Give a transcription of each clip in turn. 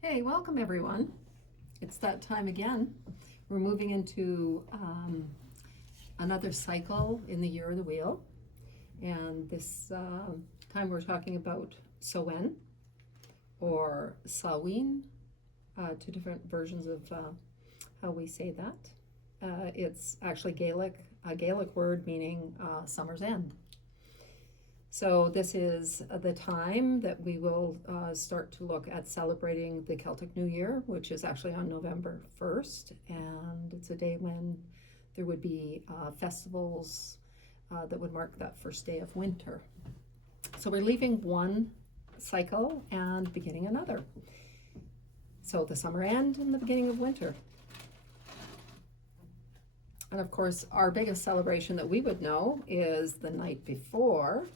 Hey, welcome everyone. It's that time again. We're moving into another cycle in the year of the wheel. And this time we're talking about Samhain or Samhain, two different versions of how we say that. It's actually a Gaelic word meaning summer's end. So this is the time that we will start to look at celebrating the Celtic New Year, which is actually on November 1st, and it's a day when there would be festivals that would mark that first day of winter. So we're leaving one cycle and beginning another. So the summer end and the beginning of winter. And of course, our biggest celebration that we would know is the night before,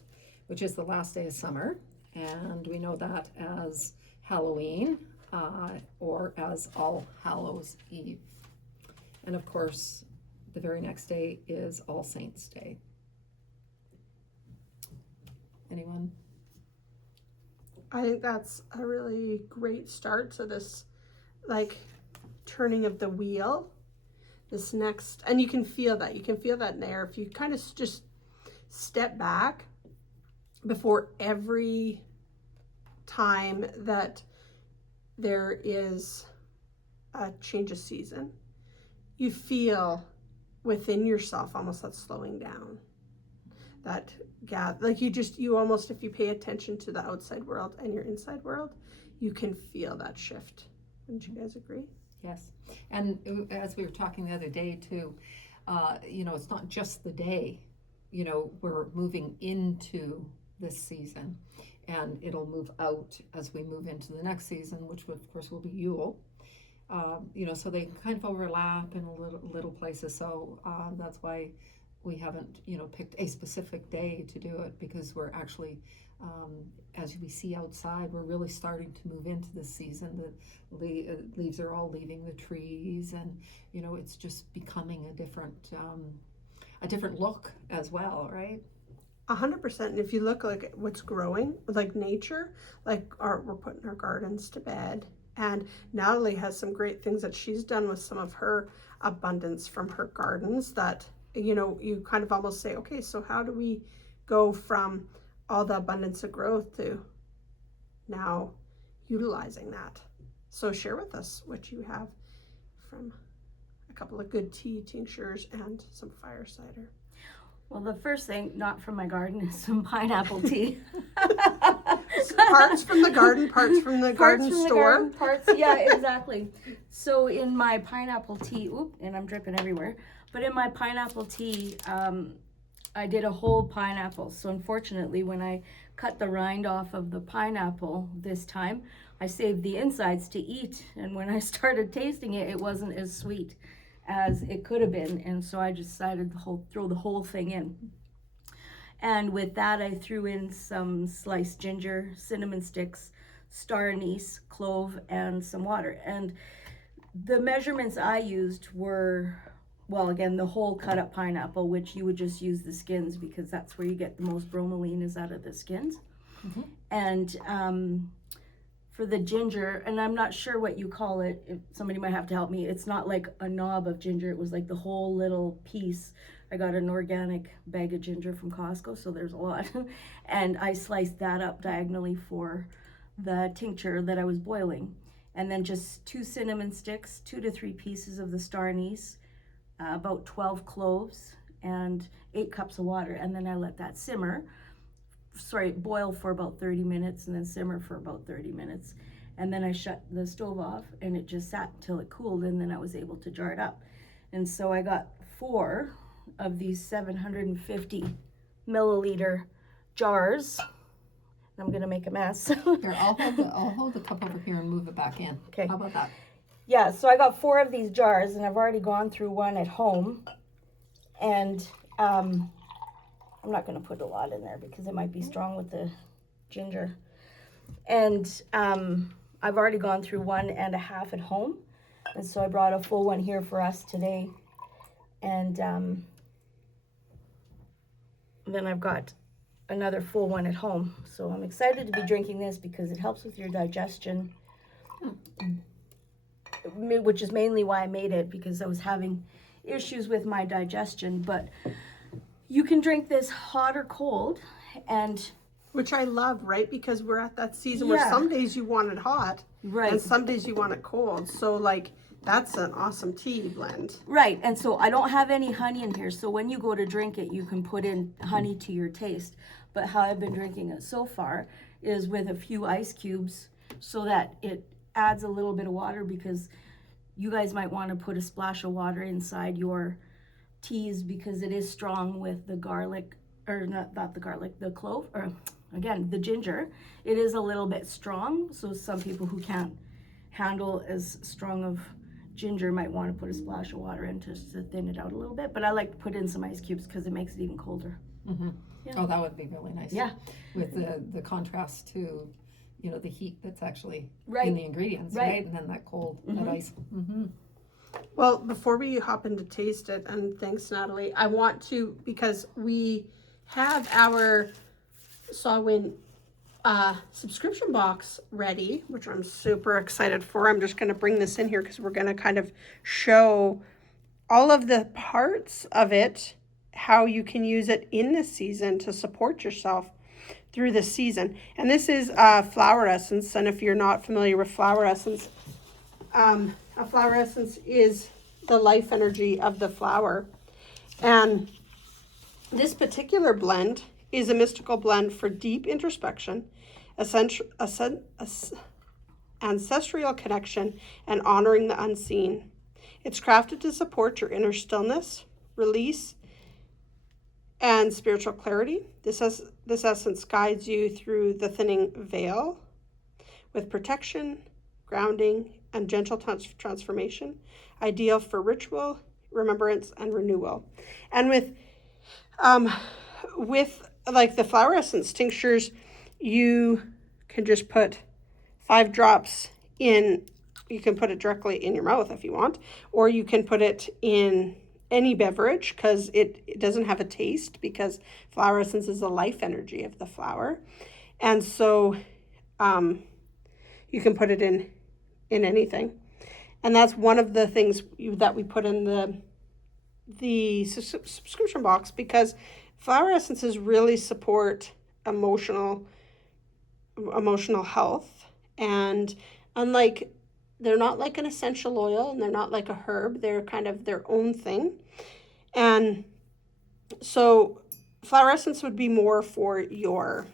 which is the last day of summer, and we know that as Halloween or as All Hallows Eve. And of course, the very next day is All Saints' Day. Anyone? I think that's a really great start to this, like, turning of the wheel. This next, and you can feel that. You can feel that in there. If you kind of just step back before every time that there is a change of season, you feel within yourself almost that slowing down, that gap. Like you almost, if you pay attention to the outside world and your inside world, you can feel that shift. Wouldn't you guys agree? Yes. And as we were talking the other day too, it's not just the day, we're moving into this season, and it'll move out as we move into the next season, which of course will be Yule. So they kind of overlap in little places. So that's why we haven't, picked a specific day to do it, because we're actually, as we see outside, we're really starting to move into this season. The leaves are all leaving the trees, and it's just becoming a different look as well, right? 100%. And if you look like what's growing, like nature, like we're putting our gardens to bed. And Natalie has some great things that she's done with some of her abundance from her gardens that, you kind of almost say, okay, so how do we go from all the abundance of growth to now utilizing that? So share with us what you have from a couple of good tea tinctures and some fire cider. Well, the first thing, not from my garden, is some pineapple tea. Parts from the garden, parts from the garden store. Yeah, exactly. So in my pineapple tea, and I'm dripping everywhere, but in my pineapple tea, I did a whole pineapple. So unfortunately, when I cut the rind off of the pineapple this time, I saved the insides to eat. And when I started tasting it, it wasn't as sweet as it could have been, and so I decided to throw the whole thing in. And with that, I threw in some sliced ginger, cinnamon sticks, star anise, clove, and some water. And the measurements I used were, well, again, the whole cut up pineapple, which you would just use the skins, because that's where you get the most bromelain, is out of the skins. Mm-hmm. And for the ginger, and I'm not sure what you call it, if somebody might have to help me, it's not like a knob of ginger, it was like the whole little piece. I got an organic bag of ginger from Costco, so there's a lot. And I sliced that up diagonally for the tincture that I was boiling. And then just 2 cinnamon sticks, 2 to 3 pieces of the star anise, about 12 cloves, and 8 cups of water. And then I let that boil for about 30 minutes and then simmer for about 30 minutes. And then I shut the stove off, and it just sat until it cooled, and then I was able to jar it up. And so I got 4 of these 750 milliliter jars. I'm gonna make a mess. Here, I'll hold the cup over here and move it back in. Okay. How about that? Yeah, so I got 4 of these jars, and I've already gone through one at home. And I'm not going to put a lot in there because it might be strong with the ginger. And I've already gone through 1.5 at home. And so I brought a full one here for us today. And then I've got another full one at home. So I'm excited to be drinking this because it helps with your digestion. which is mainly why I made it, because I was having issues with my digestion. But you can drink this hot or cold, and Which I love, right? Because we're at that season where some days you want it hot and some days you want it cold. So like that's an awesome tea blend. Right, and so I don't have any honey in here, so when you go to drink it, you can put in honey to your taste. But how I've been drinking it so far is with a few ice cubes, so that it adds a little bit of water, because you guys might want to put a splash of water inside your teas, because it is strong with the garlic, or not the garlic, the clove, or again, the ginger. It is a little bit strong, so some people who can't handle as strong of ginger might want to put a splash of water in to thin it out a little bit. But I like to put in some ice cubes because it makes it even colder. Mm-hmm. Yeah. Oh, that would be really nice. Yeah. With the contrast to, the heat that's actually Right. in the ingredients, right? And then that cold, that ice. Mm-hmm. Well, before we hop into taste it, and thanks Natalie, I want to, because we have our Samhain subscription box ready, which I'm super excited for. I'm just going to bring this in here because we're going to kind of show all of the parts of it, how you can use it in this season to support yourself through the season. And this is flower essence, and if you're not familiar with flower essence, a flower essence is the life energy of the flower. And this particular blend is a mystical blend for deep introspection, ancestral connection, and honoring the unseen. It's crafted to support your inner stillness, release, and spiritual clarity. This essence guides you through the thinning veil with protection, grounding, and gentle transformation, ideal for ritual, remembrance, and renewal. And with like the flower essence tinctures, you can just put 5 drops in. You can put it directly in your mouth if you want, or you can put it in any beverage, because it doesn't have a taste, because flower essence is the life energy of the flower. And so you can put it in anything. And that's one of the things that we put in the subscription box, because flower essences really support emotional health. And unlike, they're not like an essential oil, and they're not like a herb, they're kind of their own thing. And so flower essence would be more for your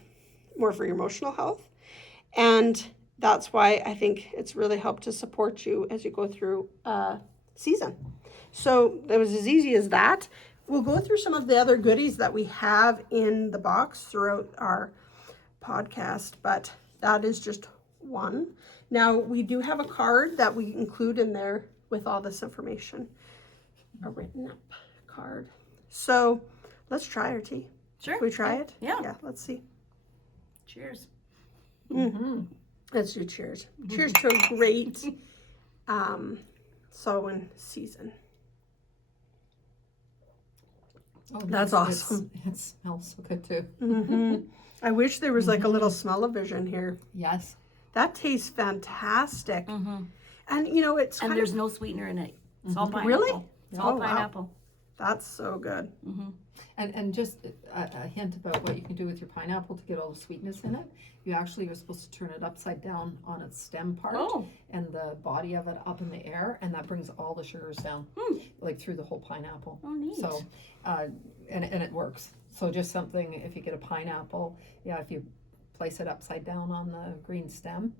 emotional health. And that's why I think it's really helped to support you as you go through season. So it was as easy as that. We'll go through some of the other goodies that we have in the box throughout our podcast, but that is just one. Now, we do have a card that we include in there with all this information, a written up card. So let's try our tea. Sure. Can we try it? Yeah. Yeah, let's see. Cheers. Mm-hmm. Let's do cheers. Cheers to a great Samhain season. Oh, That's awesome. It smells so good too. Mm-hmm. I wish there was like a little smell-o-vision here. Yes. That tastes fantastic. Mm-hmm. And it's And there's no sweetener in it. It's all pineapple. Really? It's all Oh, wow. pineapple. That's so good. Mm-hmm. And just a hint about what you can do with your pineapple to get all the sweetness in it. You actually are supposed to turn it upside down on its stem part and the body of it up in the air, and that brings all the sugars down, like through the whole pineapple. Oh, neat. So, and it works. So just something, if you get a pineapple, if you place it upside down on the green stem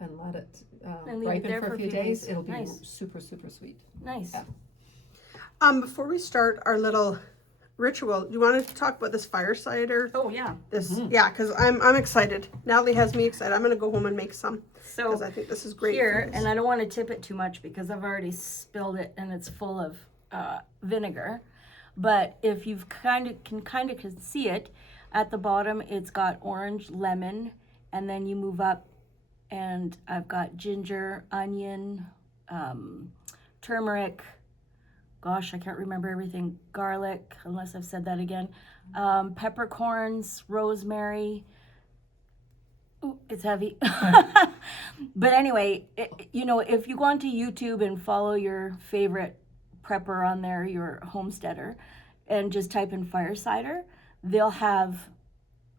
and let it ripen for a few days, it'll be super, super sweet. Nice. Yeah. Before we start our little ritual, do you want to talk about this firesider? Oh, yeah. Yeah, because I'm excited. Natalie has me excited. I'm going to go home and make some, So because I think this is great. here, and I don't want to tip it too much because I've already spilled it and it's full of vinegar. But if you can see it, at the bottom it's got orange, lemon, and then you move up and I've got ginger, onion, turmeric, gosh, I can't remember everything, garlic, unless I've said that again, peppercorns, rosemary. Oh, it's heavy. But anyway, if you go onto YouTube and follow your favorite prepper on there, your homesteader, and just type in fire cider, they'll have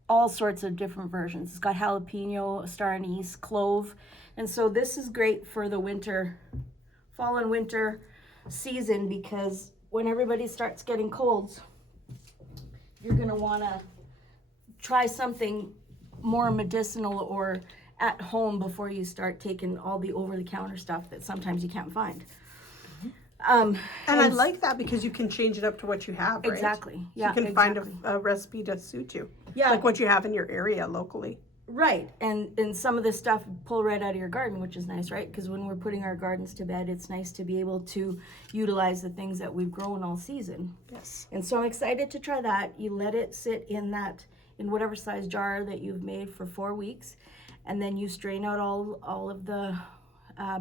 all sorts of different versions. It's got jalapeno, star anise, clove. And so this is great for the fall and winter season, because when everybody starts getting colds, you're going to want to try something more medicinal or at home before you start taking all the over-the-counter stuff that sometimes you can't find. And I like that because you can change it up to what you have, right? Exactly. So Yeah, you can find a recipe to suit you. Yeah. Like what you have in your area locally. Right. And some of this stuff pull right out of your garden, which is nice, right? Because when we're putting our gardens to bed, it's nice to be able to utilize the things that we've grown all season. Yes. And so I'm excited to try that. You let it sit in whatever size jar that you've made for 4 weeks. And then you strain out all of the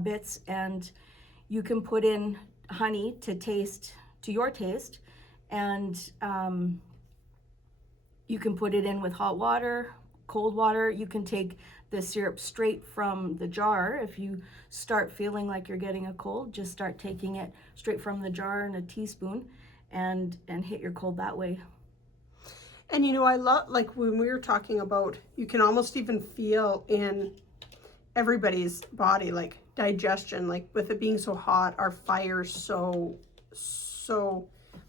bits, and you can put in honey to your taste, and you can put it in with hot water, cold water. You can take the syrup straight from the jar. If you start feeling like you're getting a cold, just start taking it straight from the jar in a teaspoon and hit your cold that way. And I love, like when we were talking about, you can almost even feel in everybody's body, like digestion, like with it being so hot, our fire's so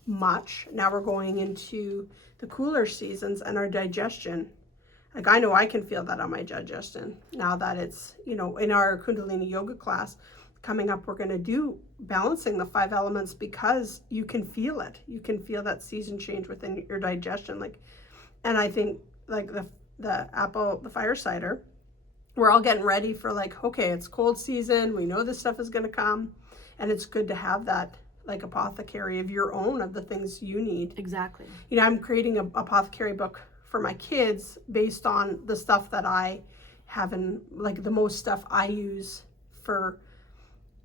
much. Now we're going into the cooler seasons, and our digestion, like I know I can feel that on my digestion now that it's, in our Kundalini yoga class coming up, we're going to do balancing the 5 elements, because you can feel it. You can feel that season change within your digestion. And I think like the fire cider, we're all getting ready for like, okay, it's cold season. We know this stuff is going to come, and it's good to have that like apothecary of your own, of the things you need. Exactly. I'm creating an apothecary book for my kids based on the stuff that I have in, like the most stuff I use for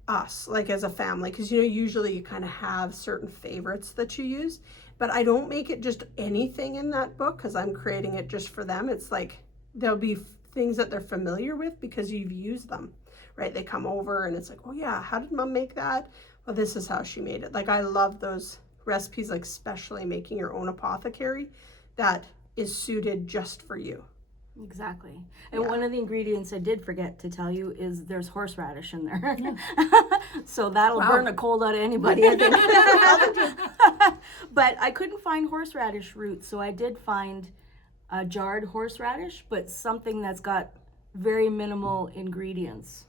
us, like as a family, because usually you kind of have certain favorites that you use, but I don't make it just anything in that book because I'm creating it just for them. It's like there'll be things that they're familiar with because you've used them, right? They come over and it's like, oh yeah, how did mom make that? Well, this is how she made it. Like I love those recipes, like especially making your own apothecary that is suited just for you. Exactly. And one of the ingredients I did forget to tell you is there's horseradish in there. Yeah. So that'll burn a cold out of anybody, I think. But I couldn't find horseradish roots, so I did find a jarred horseradish, but something that's got very minimal ingredients,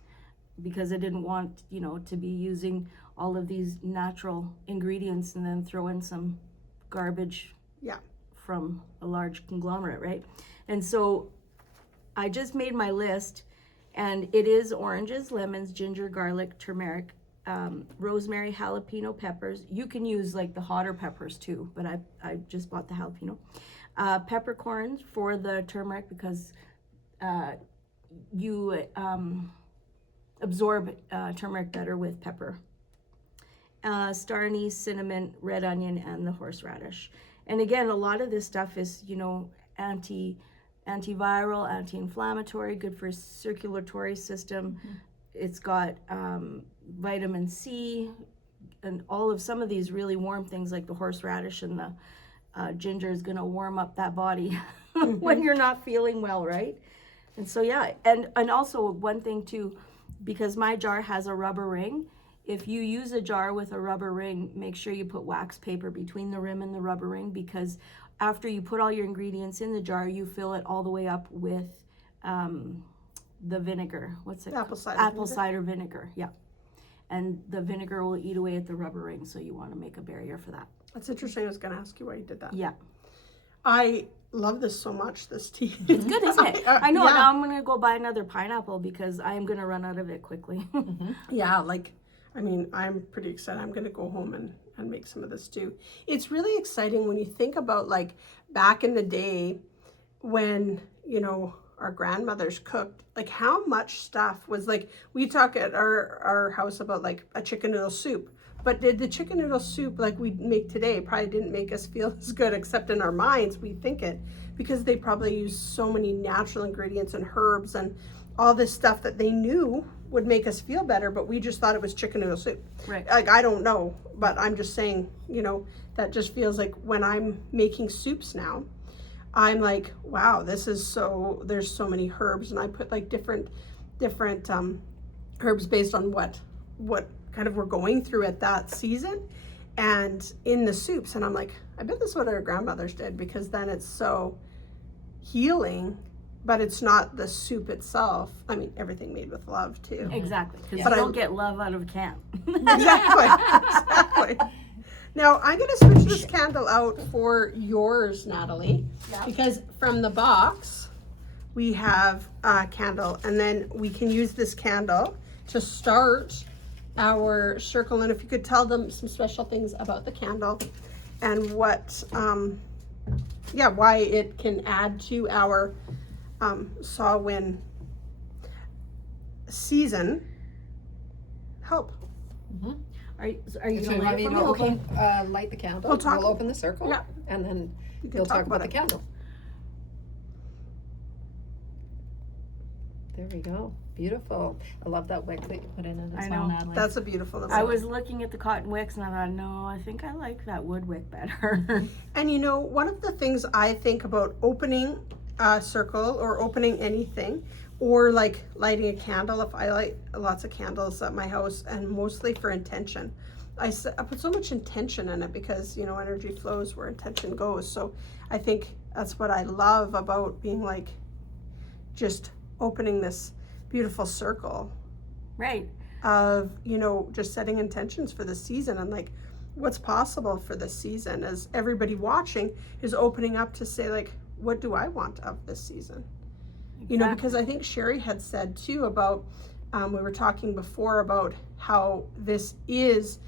because I didn't want, to be using all of these natural ingredients and then throw in some garbage from a large conglomerate, right? And so I just made my list, and it is oranges, lemons, ginger, garlic, turmeric, rosemary, jalapeno peppers. You can use like the hotter peppers too, but I just bought the jalapeno. Peppercorns for the turmeric, because you absorb turmeric better with pepper. Star anise, cinnamon, red onion, and the horseradish. And again, a lot of this stuff is, antiviral, anti-inflammatory, good for circulatory system. Mm-hmm. It's got vitamin C, and some of these really warm things like the horseradish and the ginger is going to warm up that body when you're not feeling well, right? And so and also one thing too, because my jar has a rubber ring. If you use a jar with a rubber ring, make sure you put wax paper between the rim and the rubber ring, because after you put all your ingredients in the jar, you fill it all the way up with the vinegar. What's it? Apple cider vinegar. Yeah. And the vinegar will eat away at the rubber ring, so you want to make a barrier for that. That's interesting. I was going to ask you why you did that. Yeah. I love this so much, this tea. It's good, isn't it? I know. Yeah. Now I'm going to go buy another pineapple because I am going to run out of it quickly. Yeah, I'm pretty excited. I'm going to go home and make some of this too. It's really exciting when you think about like back in the day when, our grandmothers cooked, like how much stuff was like, we talk at our house about like a chicken noodle soup. But the chicken noodle soup like we make today probably didn't make us feel as good, except in our minds we think it, because they probably use so many natural ingredients and herbs and all this stuff that they knew would make us feel better, but we just thought it was chicken noodle soup. Right. Like, I don't know, but I'm just saying, that just feels like when I'm making soups now, I'm like, wow, there's so many herbs, and I put like different herbs based on what kind of we're going through at that season, and in the soups, and I'm like, I bet this is what our grandmothers did, because then it's so healing, but it's not the soup itself. I mean, everything made with love too. Exactly, because Yeah. you don't get love out of a can. Exactly. Now I'm gonna switch this candle out for yours, Natalie, Yeah. because from the box we have a candle, and then we can use this candle to start our circle. And if you could tell them some special things about the candle and what, why it can add to our Samhain season help. Are you So gonna you light want it me for to me? Okay. light the candle? We'll talk- We'll open the circle, Yeah. and then You can you'll talk about the it. candle. There we go. Beautiful. I love that wick that you put in it as I well, know. Natalie. That's a beautiful little. I was looking at the cotton wicks and I thought, no, I think I like that wood wick better. And one of the things I think about opening a circle or opening anything, or like lighting a candle, if I light lots of candles at my house, and mostly for intention. I put so much intention in it because, energy flows where intention goes. So I think that's what I love about being like, just opening this beautiful circle Right. of, just setting intentions for the season, and like what's possible for this season, as everybody watching is opening up to say, like, what do I want of this season? Exactly. Because I think Sherry had said too about, we were talking before about how this is,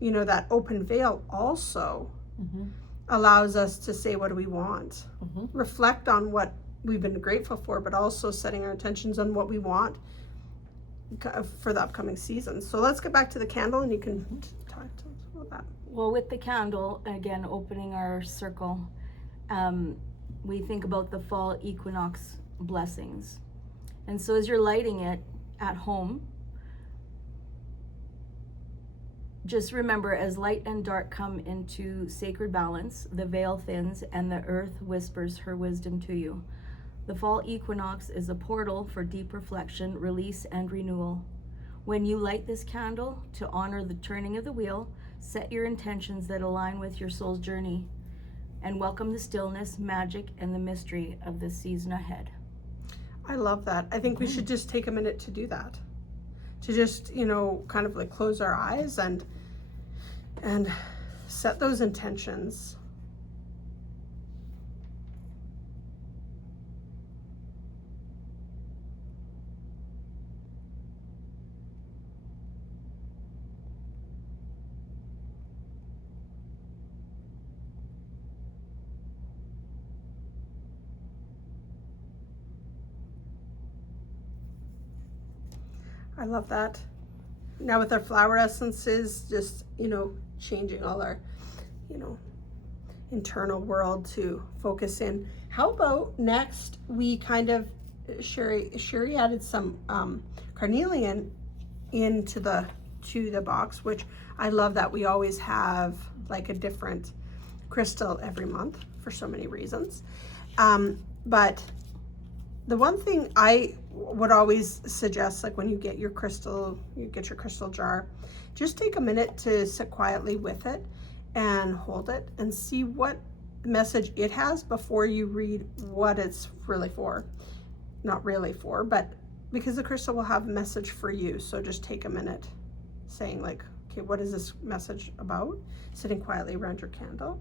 that open veil also allows us to say, what do we want? Reflect on what we've been grateful for, but also setting our intentions on what we want for the upcoming season. So let's get back to the candle, and you can talk to us about that. Well, with the candle, again, opening our circle, we think about the fall equinox blessings. And so as you're lighting it at home, just remember, as light and dark come into sacred balance, the veil thins and the earth whispers her wisdom to you. The fall equinox is a portal for deep reflection, release, and renewal. When you light this candle to honor the turning of the wheel, set your intentions that align with your soul's journey, and welcome the stillness, magic, and the mystery of this season ahead. I love that. I think we should just take a minute to do that. To just, kind of like close our eyes and set those intentions. I love that. Now with our flower essences, just, changing all our, internal world to focus in. How about next we kind of, Sherry added some carnelian into the box, which I love that we always have like a different crystal every month for so many reasons. But the one thing I would always suggest, like when you get your crystal jar, just take a minute to sit quietly with it and hold it and see what message it has before you read what it's really for. Not really for, but because the crystal will have a message for you. So just take a minute saying like, okay, what is this message about? Sitting quietly around your candle.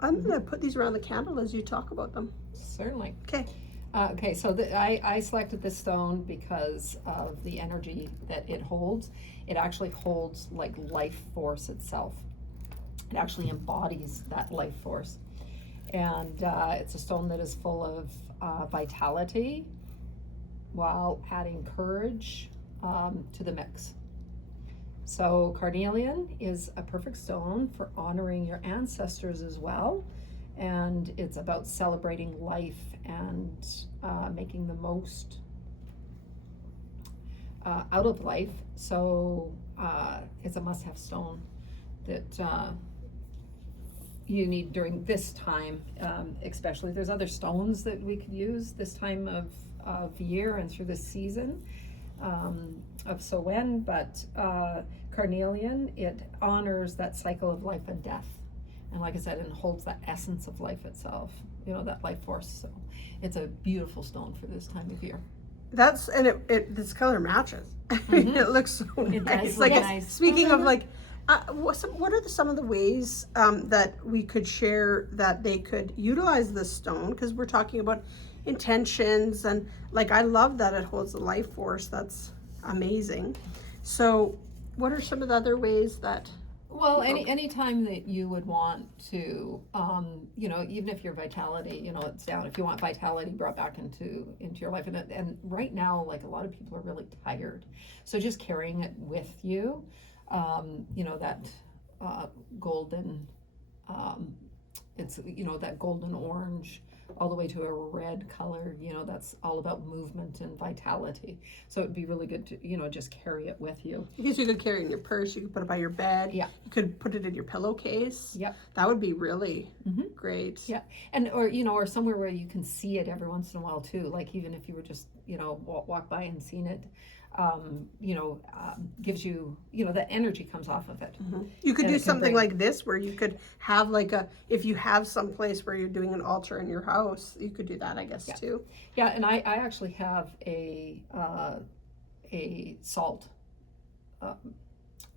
I'm gonna put these around the candle as you talk about them. Certainly. Okay. Okay, so I selected this stone because of the energy that it holds. It actually holds like life force itself. It actually embodies that life force. And it's a stone that is full of vitality while adding courage to the mix. So carnelian is a perfect stone for honoring your ancestors as well. And it's about celebrating life and making the most out of life. So it's a must-have stone that you need during this time, especially. There's other stones that we could use this time of year and through this season of Samhain, but carnelian, it honors that cycle of life and death. And like I said, it holds that essence of life itself, that life force. So it's a beautiful stone for this time of year. That's, and it this color matches. It looks so It nice. does Like look nice. speaking of like, what are some of the ways that we could share that they could utilize this stone? Because we're talking about intentions, and like I love that it holds the life force. That's amazing. So, what are some of the other ways that? Well, any time that you would want to, even if your vitality, it's down, if you want vitality brought back into your life, and right now, like a lot of people are really tired, so just carrying it with you, that golden, it's that golden orange all the way to a red color, that's all about movement and vitality. So it'd be really good to, just carry it with you. Because you could carry it in your purse, you could put it by your bed. Yeah. You could put it in your pillowcase. Yep. That would be really great. Yeah. And, or somewhere where you can see it every once in a while too. Like even if you were just, walk by and seen it, gives you, the energy comes off of it. You could And do it can something bring- like this where you could have if you have some place where you're doing an altar in your house, you could do that, I guess, too. Yeah. And I actually have a salt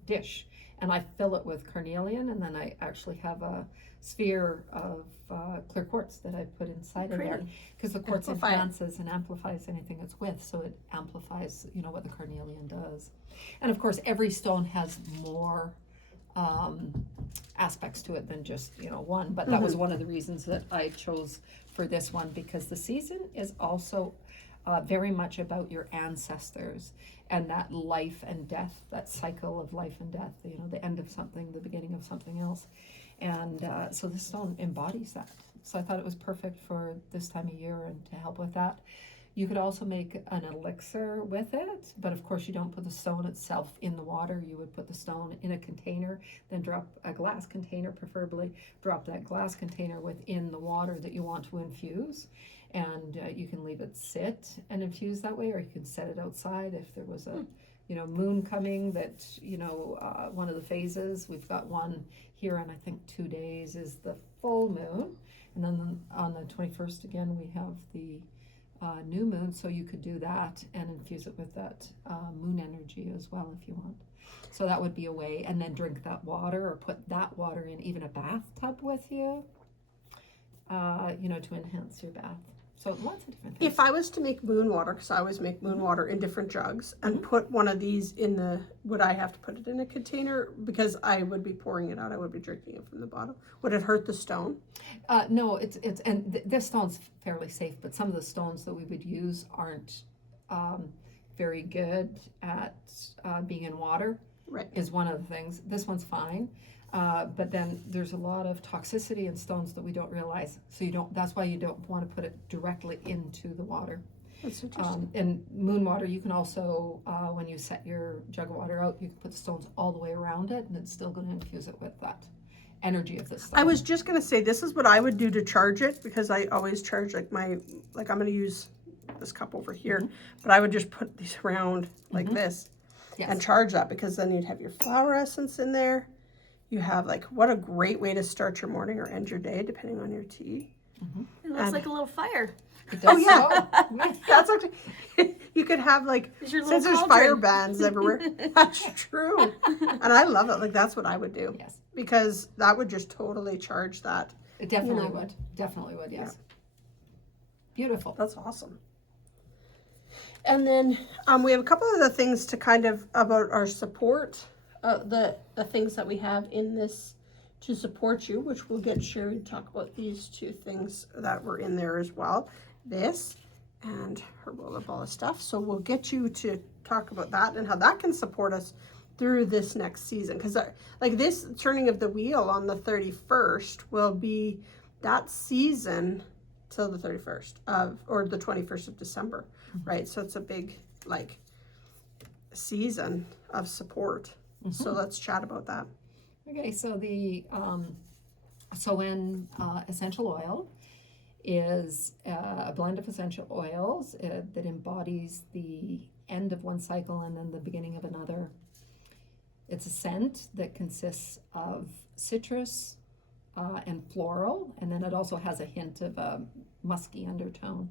dish, and I fill it with carnelian, and then I actually have a sphere of clear quartz that I put inside of there, because the quartz enhances and amplifies anything it's with, so it amplifies what the carnelian does. And of course every stone has more aspects to it than just one, but that was one of the reasons that I chose for this one, because the season is also very much about your ancestors and that life and death, that cycle of life and death, the end of something, the beginning of something else. And so this stone embodies that. So I thought it was perfect for this time of year and to help with that. You could also make an elixir with it, but of course you don't put the stone itself in the water. You would put the stone in a container, then drop a glass container, preferably drop that glass container within the water that you want to infuse. And you can leave it sit and infuse that way, or you can set it outside if there was a moon coming, that one of the phases. We've got one here on I think 2 days is the full moon, and then on the 21st again we have the new moon, so you could do that and infuse it with that moon energy as well if you want. So that would be a way. And then drink that water, or put that water in even a bathtub with you, to enhance your bath. So lots of different things. If I was to make moon water, because I always make moon water in different jugs, and put one of these would I have to put it in a container? Because I would be pouring it out, I would be drinking it from the bottom. Would it hurt the stone? No, this stone's fairly safe, but some of the stones that we would use aren't very good at being in water. Right. Is one of the things. This one's fine. But then there's a lot of toxicity in stones that we don't realize. So that's why you don't want to put it directly into the water. That's interesting. And moon water, you can also, when you set your jug of water out, you can put the stones all the way around it, and it's still going to infuse it with that energy of the stone. I was just going to say, this is what I would do to charge it, because I always charge I'm going to use this cup over here, but I would just put these around like this and charge that, because then you'd have your flower essence in there. You have what a great way to start your morning or end your day, depending on your tea. It looks like a little fire. It does yeah. so. That's actually, you could have It's your little since there's cauldron. fire bands everywhere. That's true. And I love it. That's what I would do. Yes. Because that would just totally charge that. It definitely would. Definitely would, yes. Yeah. Beautiful. That's awesome. And then we have a couple of the things to kind of about our support, the things that we have in this to support you, which we'll get Sherry to talk about these two things that were in there as well. This and Herbal of all the stuff. So we'll get you to talk about that and how that can support us through this next season. Because like this turning of the wheel on the 31st will be that season till the 31st of, or the 21st of December, right? So it's a big like season of support. So let's chat about that. Okay, so when essential oil is a blend of essential oils that embodies the end of one cycle and then the beginning of another. It's a scent that consists of citrus and floral, and then it also has a hint of a musky undertone.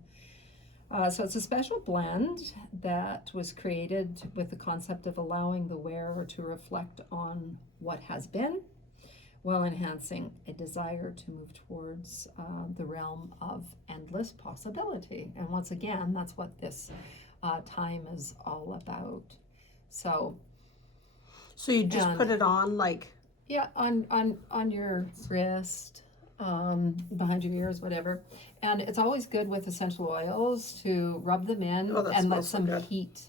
So it's a special blend that was created with the concept of allowing the wearer to reflect on what has been, while enhancing a desire to move towards the realm of endless possibility. And once again, that's what this time is all about. So you just put it on like... Yeah, on your wrist, behind your ears, whatever. And it's always good with essential oils to rub them in and let some heat.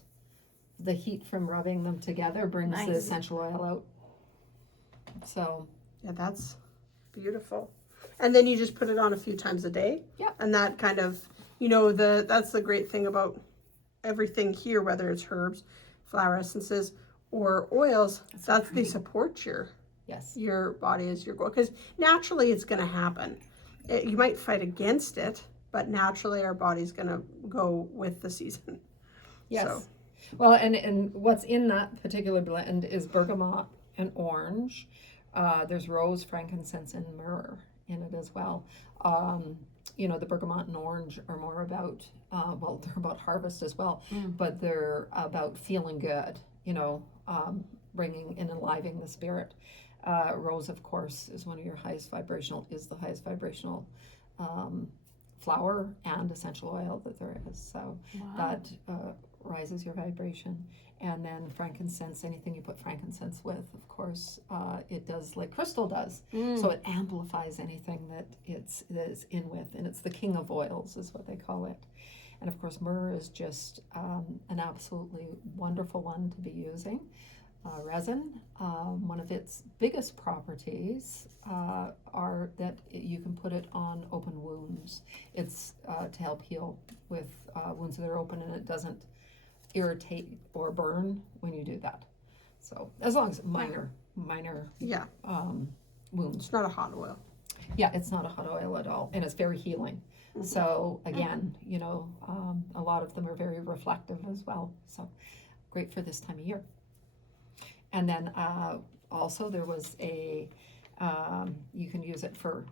The heat from rubbing them together brings the essential oil out. So yeah, that's beautiful. And then you just put it on a few times a day. Yeah. And that kind of, that's the great thing about everything here, whether it's herbs, flower essences, or oils, they support your body as you're going. Because naturally it's going to happen. You might fight against it, but naturally our body's going to go with the season. Yes. So. Well, and what's in that particular blend is bergamot and orange. There's rose, frankincense, and myrrh in it as well. The bergamot and orange are more about, they're about harvest as well, but they're about feeling good, bringing and enlivening the spirit. Rose, of course, is one of your the highest vibrational flower and essential oil that there is. So that rises your vibration. And then frankincense, anything you put frankincense with, of course, it does like crystal does. So it amplifies anything that it is in with. And it's the king of oils is what they call it. And of course, myrrh is just an absolutely wonderful one to be using. Resin, one of its biggest properties are that you can put it on open wounds. It's to help heal with wounds that are open, and it doesn't irritate or burn when you do that. So as long as minor wounds. It's not a hot oil. Yeah, it's not a hot oil at all, and it's very healing. So again, a lot of them are very reflective as well. So great for this time of year. And then also there was you can use it for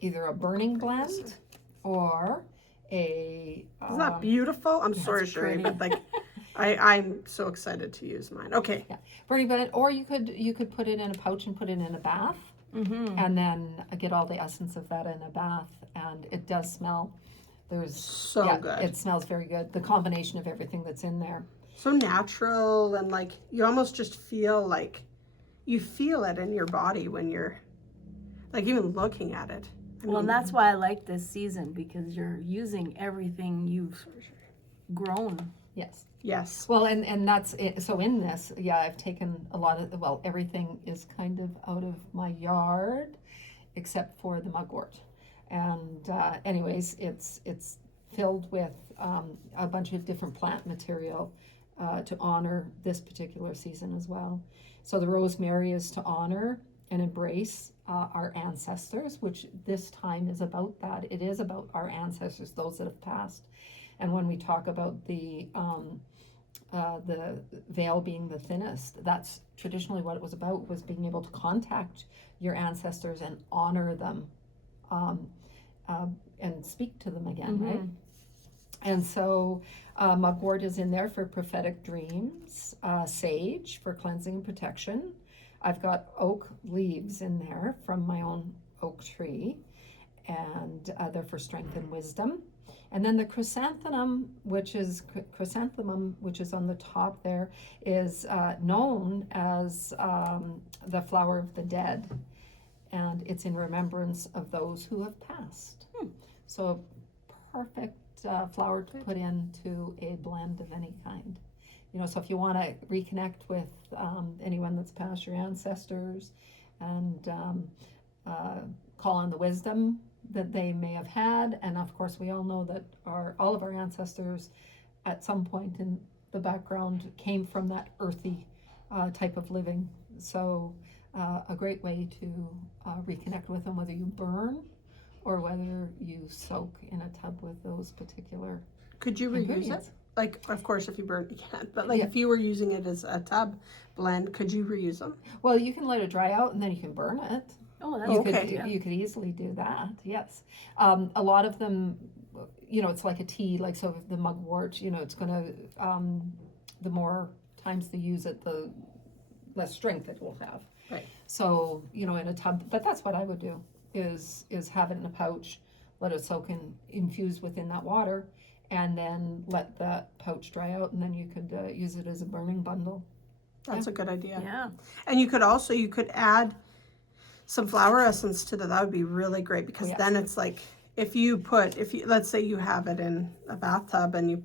either a burning blend or Isn't that beautiful? I'm sorry, Sheree, but like I'm so excited to use mine. Okay. Yeah, burning blend, or you could put it in a pouch and put it in a bath, and then get all the essence of that in a bath, and it does smell. Good. It smells very good. The combination of everything that's in there. So natural, and like you almost just feel like you feel it in your body when you're like even looking at it. And that's why I like this season, because you're using everything you've grown. Yes. Well, and that's it. So in this, I've taken a lot of, everything is kind of out of my yard except for the mugwort. And anyways, it's filled with a bunch of different plant material to honor this particular season as well. So the rosemary is to honor and embrace our ancestors, which this time is about that. It is about our ancestors, those that have passed. And when we talk about the veil being the thinnest, that's traditionally what it was about, was being able to contact your ancestors and honor them and speak to them again, right? And so mugwort is in there for prophetic dreams, sage for cleansing and protection. I've got oak leaves in there from my own oak tree, and they're for strength and wisdom. And then the chrysanthemum, which is on the top there, is known as the flower of the dead, and it's in remembrance of those who have passed. So perfect flower to put into a blend of any kind. so if you want to reconnect with anyone that's past your ancestors and call on the wisdom that they may have had. And of course, we all know that all of our ancestors at some point in the background came from that earthy type of living. So a great way to reconnect with them, whether you burn or whether you soak in a tub with those particular Could you reuse ingredients. it? Like, of course, if you burn, you can't. But like, Yeah. if you were using it as a tub blend, could you reuse them? Well, you can let it dry out and then you can burn it. Oh, that's You a good Okay. idea. you could easily do that. Yes, a lot of them, it's like a tea. Like, so the mugwort, it's gonna the more times they use it, the less strength it will have. Right. So in a tub, but that's what I would do is have it in a pouch, let it soak and infuse within that water, and then let that pouch dry out, and then you could use it as a burning bundle. That's a good idea. Yeah. And you could add some flower essence to that. That would be really great, because Yes. then it's like, if you let's say you have it in a bathtub and you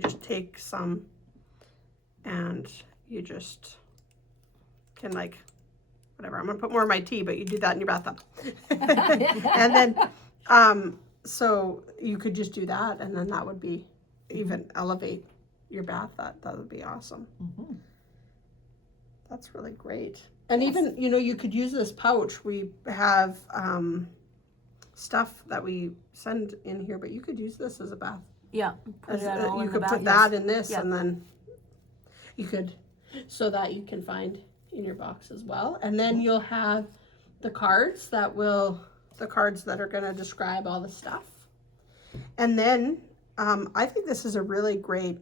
just take some and you just can, like, whatever, I'm gonna put more in my tea, but you do that in your bathtub. And then so you could just do that, and then that would be even elevate your bath. That would be awesome. Mm-hmm. That's really great. And Yes. even, you could use this pouch. We have stuff that we send in here, but you could use this as a bath. Yeah. Put that all You in the could bath, put yes. that in this, Yeah. and then you could, so that you can find in your box as well. And then you'll have the cards that are going to describe all the stuff. And then I think this is a really great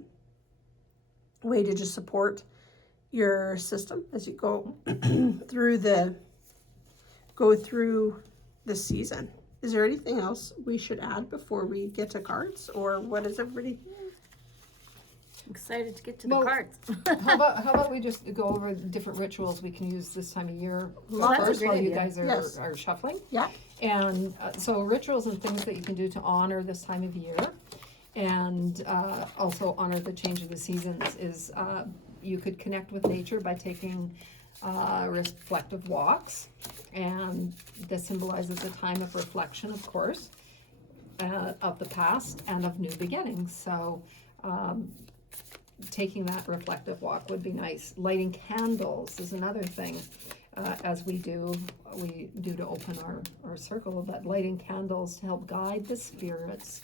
way to just support your system as you go through the season. Is there anything else we should add before we get to cards, or what is everybody? Excited to get to Well, the cards. How about we just go over the different rituals we can use this time of year Well, that's a first great while you idea. guys Yes. are shuffling? Yeah. And so rituals and things that you can do to honor this time of year, and also honor the change of the seasons is you could connect with nature by taking reflective walks, and this symbolizes a time of reflection, of course, of the past and of new beginnings. So taking that reflective walk would be nice. Lighting candles is another thing, as we do to open our circle, but lighting candles to help guide the spirits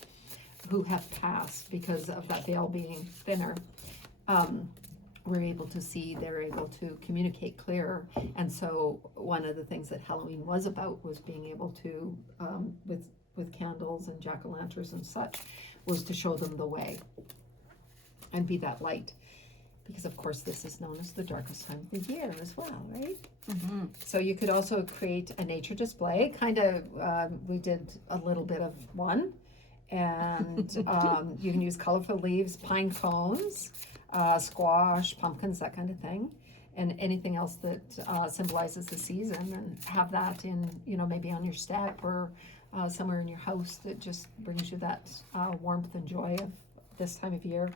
who have passed because of that veil being thinner. We're able to see, they're able to communicate clearer. And so one of the things that Halloween was about was being able to, with candles and jack-o'-lanterns and such, was to show them the way and be that light. Because of course this is known as the darkest time of the year as well, right? Mm-hmm. So you could also create a nature display, we did a little bit of one. And you can use colorful leaves, pine cones, squash, pumpkins, that kind of thing, and anything else that symbolizes the season, and have that in, maybe on your step or somewhere in your house that just brings you that warmth and joy of this time of year.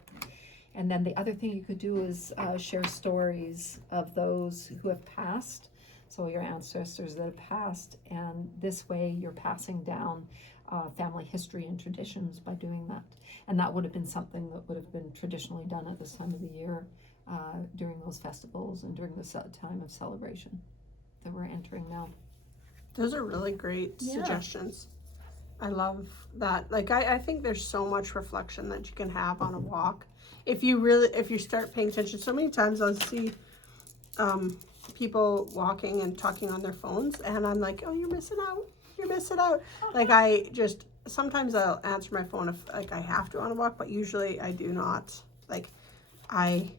And then the other thing you could do is share stories of those who have passed, so your ancestors that have passed, and this way you're passing down family history and traditions by doing that. And that would have been something that would have been traditionally done at this time of the year, during those festivals and during the time of celebration that we're entering now. Those are really great suggestions. I love that. Like, I think there's so much reflection that you can have on a walk. If you start paying attention, so many times I'll see people walking and talking on their phones, and I'm like, oh, you're missing out. Like, sometimes I'll answer my phone if I have to on a walk, but usually I do not. Like, I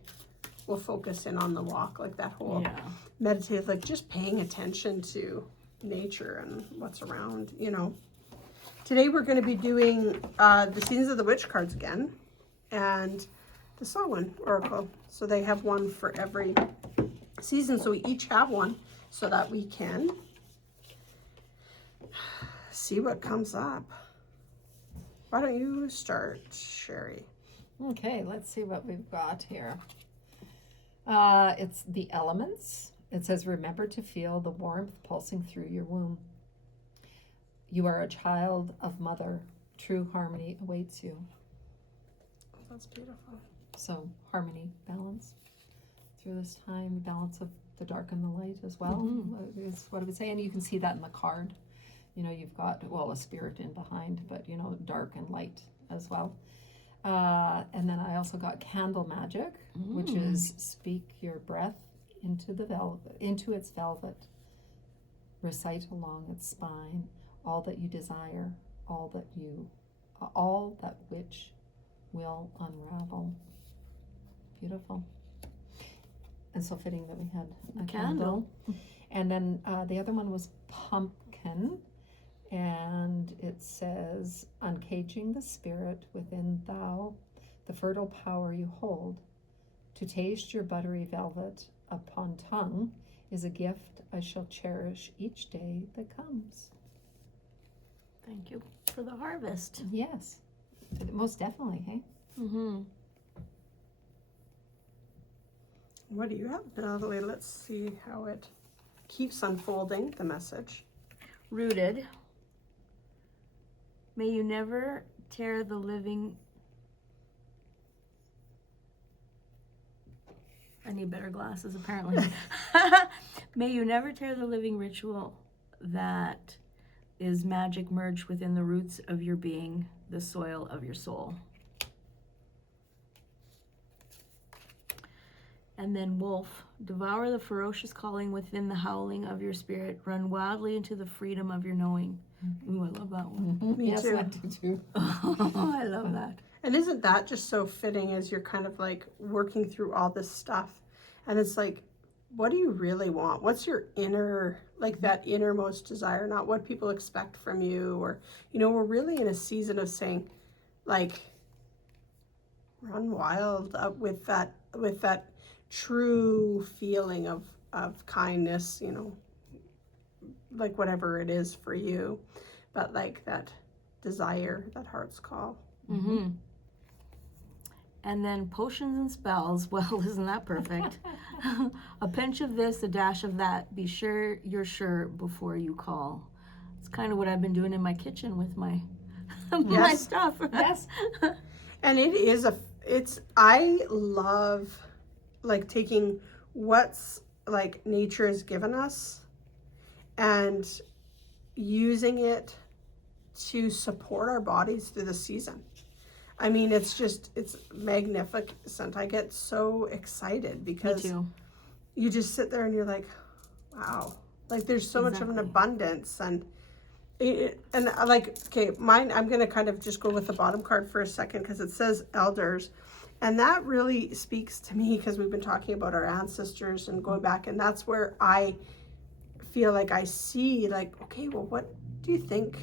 will focus in on the walk, like that whole meditative, like just paying attention to nature and what's around, Today we're going to be doing the Seasons of the Witch cards again, and the Samhain Oracle. So they have one for every season, so we each have one so that we can see what comes up. Why don't you start, Sherry? Okay, let's see what we've got here. It's the elements. It says, remember to feel the warmth pulsing through your womb. You are a child of mother. True harmony awaits you. That's beautiful. So harmony, balance through this time, balance of the dark and the light as well, is what I would say. And you can see that in the card. You know, you've got, well, a spirit in behind, but, you know, dark and light as well. And then I also got candle magic, which is speak your breath into the velvet, into its velvet. Recite along its spine all that you desire, all that which will unravel. Beautiful. And so fitting that we had a candle. And then the other one was pumpkin. And it says, uncaging the spirit within thou, the fertile power you hold. To taste your buttery velvet upon tongue is a gift I shall cherish each day that comes. Thank you for the harvest. Yes, most definitely, hey? What do you have, Natalie? Let's see how it keeps unfolding, the message. Rooted. May you never tear the living... I need better glasses, apparently. May you never tear the living ritual that is magic merged within the roots of your being, the soil of your soul. And then wolf, devour the ferocious calling within the howling of your spirit. Run wildly into the freedom of your knowing. Ooh, I love that one. Me yes, too. I do too. Oh, I love that. And isn't that just so fitting as you're kind of like working through all this stuff? And it's like, what do you really want? What's your inner, like that innermost desire, not what people expect from you? Or, you know, we're really in a season of saying, like, run wild with that true feeling of kindness, you know, like whatever it is for you, but like that desire, that heart's call. And then potions and spells. Well, isn't that perfect? A pinch of this, a dash of that. Be sure you're sure before you call. It's kind of what I've been doing in my kitchen with my my stuff. Yes. And I love like taking what's like nature has given us and using it to support our bodies through the season. I mean, it's magnificent. I get so excited because you just sit there and you're like, wow, like there's so much of an abundance. And like, okay, mine, I'm going to kind of just go with the bottom card for a second because it says elders. And that really speaks to me because we've been talking about our ancestors and going back. And that's where I feel like I see like, okay, well, what do you think,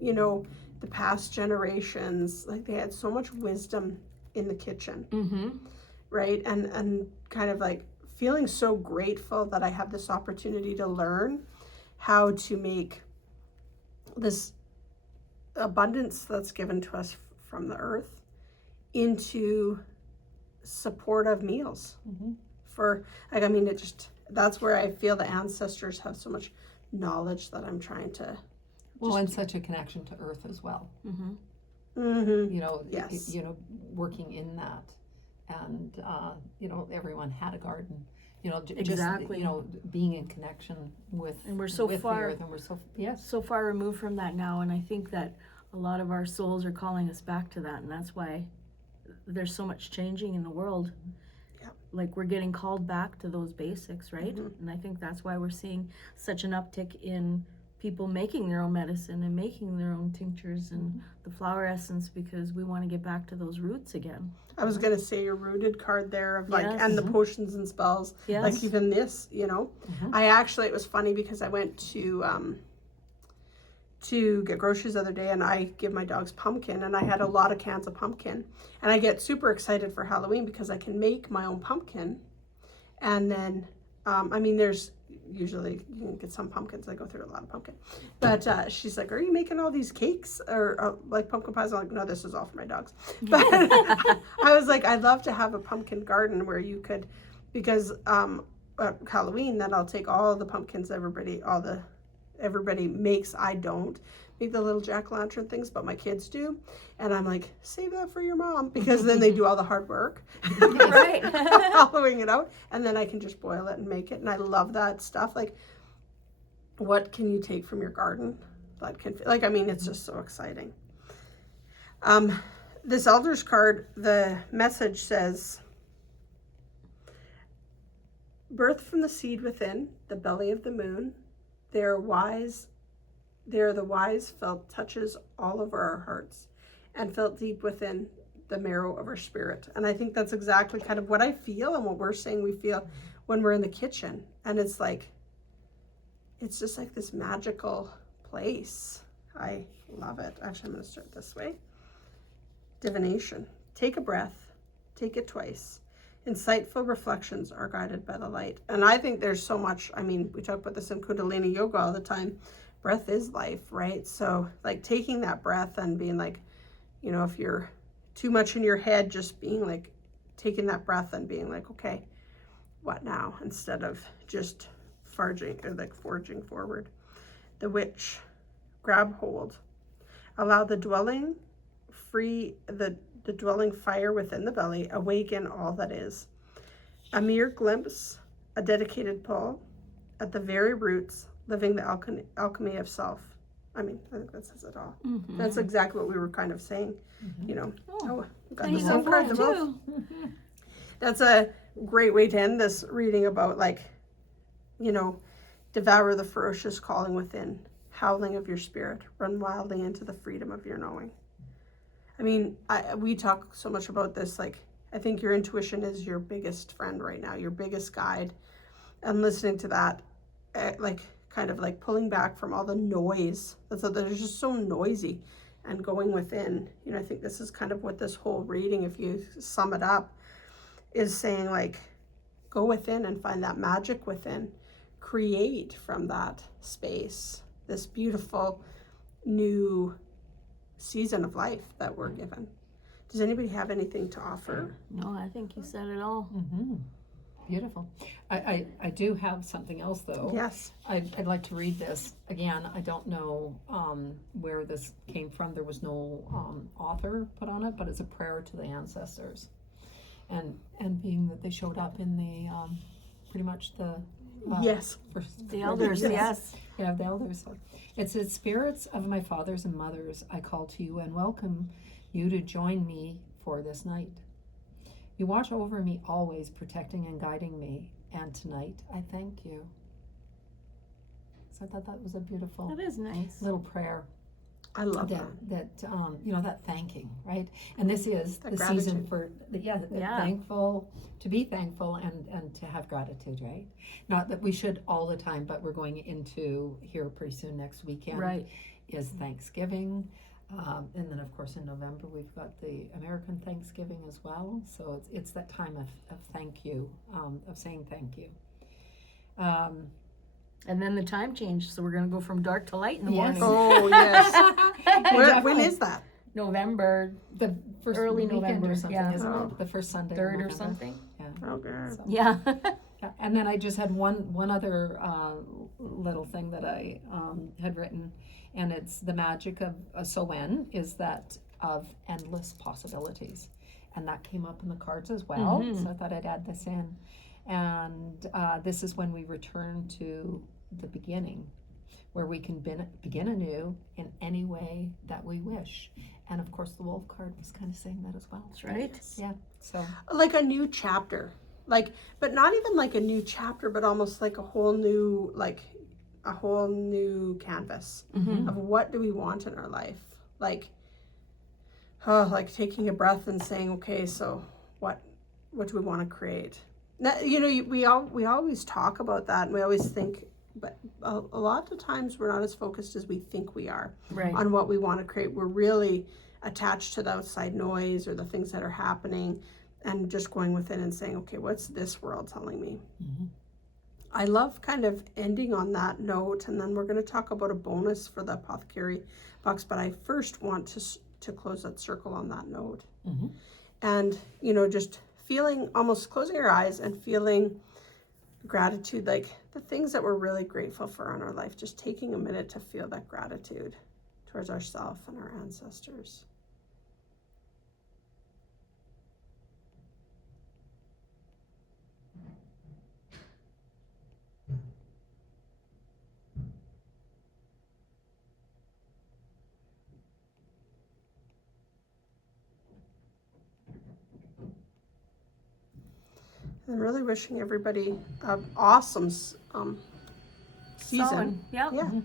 you know, the past generations, like they had so much wisdom in the kitchen, right? And kind of like feeling so grateful that I have this opportunity to learn how to make this abundance that's given to us from the earth into supportive meals for, like, I mean, that's where I feel the ancestors have so much knowledge that I'm trying to and such a connection to earth as well. you know, yes. you know, working in that, and you know, everyone had a garden. You know, just you know, being in connection with, and we're so far, the earth, and we're so far removed from that now. And I think that a lot of our souls are calling us back to that, and that's why there's so much changing in the world. Like we're getting called back to those basics, right? And I think that's why we're seeing such an uptick in people making their own medicine and making their own tinctures and the flower essence, because we want to get back to those roots again. I was going to say your rooted card there of like, and the potions and spells, like even this, you know, I actually, it was funny because I went to get groceries the other day and I give my dogs pumpkin and I had a lot of cans of pumpkin and I get super excited for Halloween because I can make my own pumpkin and then I mean, there's usually, you can get some pumpkins. I go through a lot of pumpkin. But she's like, are you making all these cakes or like pumpkin pies? I'm like, no, this is all for my dogs. But I was like, I'd love to have a pumpkin garden where you could, because at Halloween, then I'll take all the pumpkins everybody makes. I don't make the little jack-o'-lantern things, but my kids do. And I'm like, save that for your mom, because then they do all the hard work. Right. Hollowing it out. And then I can just boil it and make it. And I love that stuff. Like, what can you take from your garden? That can, like, I mean, it's just so exciting. This Elder's card, the message says, birth from the seed within, the belly of the moon. They are the wise felt touches all over our hearts and felt deep within the marrow of our spirit. And I think that's exactly kind of what I feel and what we're saying we feel when we're in the kitchen. And it's like, it's just like this magical place. I love it. Actually, I'm going to start this way. Divination. Take a breath. Take it twice. Insightful reflections are guided by the light. And I think there's so much, I mean, we talk about this in Kundalini yoga all the time. Breath is life, right? So like taking that breath and being like, you know, if you're too much in your head, just being like, taking that breath and being like, okay, what now? Instead of just forging forward. The witch, grab hold. Allow the dwelling fire within the belly, awaken all that is. A mere glimpse, a dedicated pull, at the very roots, living the alchemy of self. I mean, I think that says it all. Mm-hmm. That's exactly what we were kind of saying, you know. Oh, we've got the same card too. That's a great way to end this reading about, like, you know, devour the ferocious calling within, howling of your spirit, run wildly into the freedom of your knowing. I mean, we talk so much about this, like, I think your intuition is your biggest friend right now, your biggest guide. And listening to that, like, kind of like pulling back from all the noise. They're just so noisy, and going within. You know, I think this is kind of what this whole reading, if you sum it up, is saying, like, go within and find that magic within. Create from that space this beautiful new season of life that we're given. Does anybody have anything to offer? No, I think you said it all. Mm-hmm. Beautiful. I do have something else, though. Yes. I'd like to read this. Again, I don't know where this came from. There was no author put on it, but it's a prayer to the ancestors. And being that they showed up in the, pretty much the... yes. The elders, yes. Yeah, the elders. It says, spirits of my fathers and mothers, I call to you and welcome you to join me for this night. You watch over me always, protecting and guiding me, and tonight I thank you. So I thought that was a beautiful That is nice. little prayer. I love that. You know, that thanking, right? And this is that the gratitude. season for thankful, to be thankful and to have gratitude, right? Not that we should all the time, but we're going into here pretty soon next weekend. Right. Is Thanksgiving. And then, of course, in November, we've got the American Thanksgiving as well. So it's that time of thank you, of saying thank you. And then the time changed, so we're going to go from dark to light in the morning. Oh, yes. When is that? November, The first early weekend November, or something, yeah. isn't Oh. it? The first Sunday. in 3rd or November. something. Yeah. Oh, God. So, Yeah. yeah. And then I just had one other little thing that I had written, and it's the magic of Samhain is that of endless possibilities, and that came up in the cards as well. Mm-hmm. So I thought I'd add this in, and this is when we return to the beginning, where we can begin anew in any way that we wish. And of course, the wolf card was kind of saying that as well. That's right. Yeah. So Like a new chapter. Like, but not even like a new chapter, but almost like a whole new canvas of what do we want in our life. Like taking a breath and saying, okay, so what do we want to create? Now, you know, we always talk about that, and we always think, but a lot of times we're not as focused as we think we are Right. on what we want to create. We're really attached to the outside noise or the things that are happening, and just going within and saying, okay, what's this world telling me? I love kind of ending on that note, and then we're going to talk about a bonus for the Apothecary box, but I first want to close that circle on that note. Mm-hmm. And, just feeling, almost closing our eyes and feeling gratitude, like the things that we're really grateful for in our life, just taking a minute to feel that gratitude towards ourselves and our ancestors. I'm really wishing everybody an awesome season. Solid. Yep. Yeah. We're going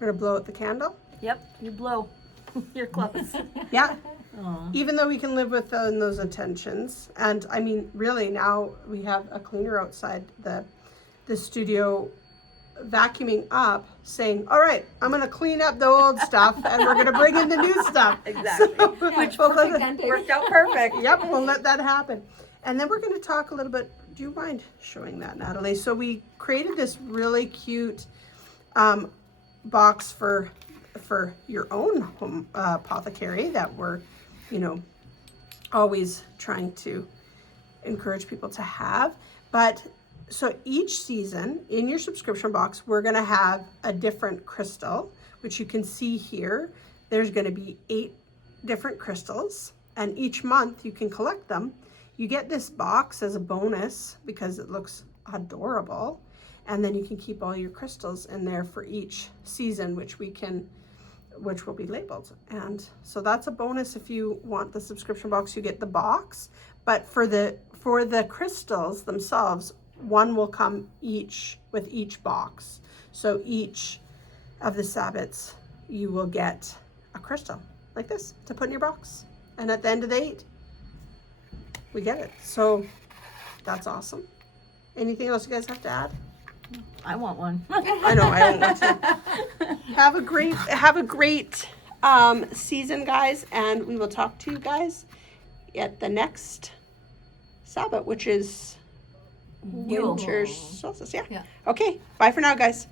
to blow out the candle. Yep. You blow. You're close. Yeah. Aww. Even though we can live within those intentions. And I mean, really, now we have a cleaner outside the studio vacuuming up, saying, all right, I'm going to clean up the old stuff and we're going to bring in the new stuff. Exactly. So, Which perfect ending. worked out perfect. Yep, we'll let that happen. And then we're going to talk a little bit. Do you mind showing that, Natalie? So we created this really cute box for your own home apothecary that we're, always trying to encourage people to have. But so each season in your subscription box, we're going to have a different crystal, which you can see here. There's going to be 8 different crystals, and each month you can collect them. You get this box as a bonus because it looks adorable, and then you can keep all your crystals in there for each season, which will be labeled. And so that's a bonus. If you want the subscription box, you get the box, but for the crystals themselves, one will come with each box. So each of the Sabbats, you will get a crystal like this to put in your box, and at the end of the 8, we get it. So that's awesome. Anything else you guys have to add? I want one. I know, I don't want to. Have a great season, guys, and we will talk to you guys at the next Sabbath, which is Yule. winter solstice. Yeah. Yeah. Okay. Bye for now, guys.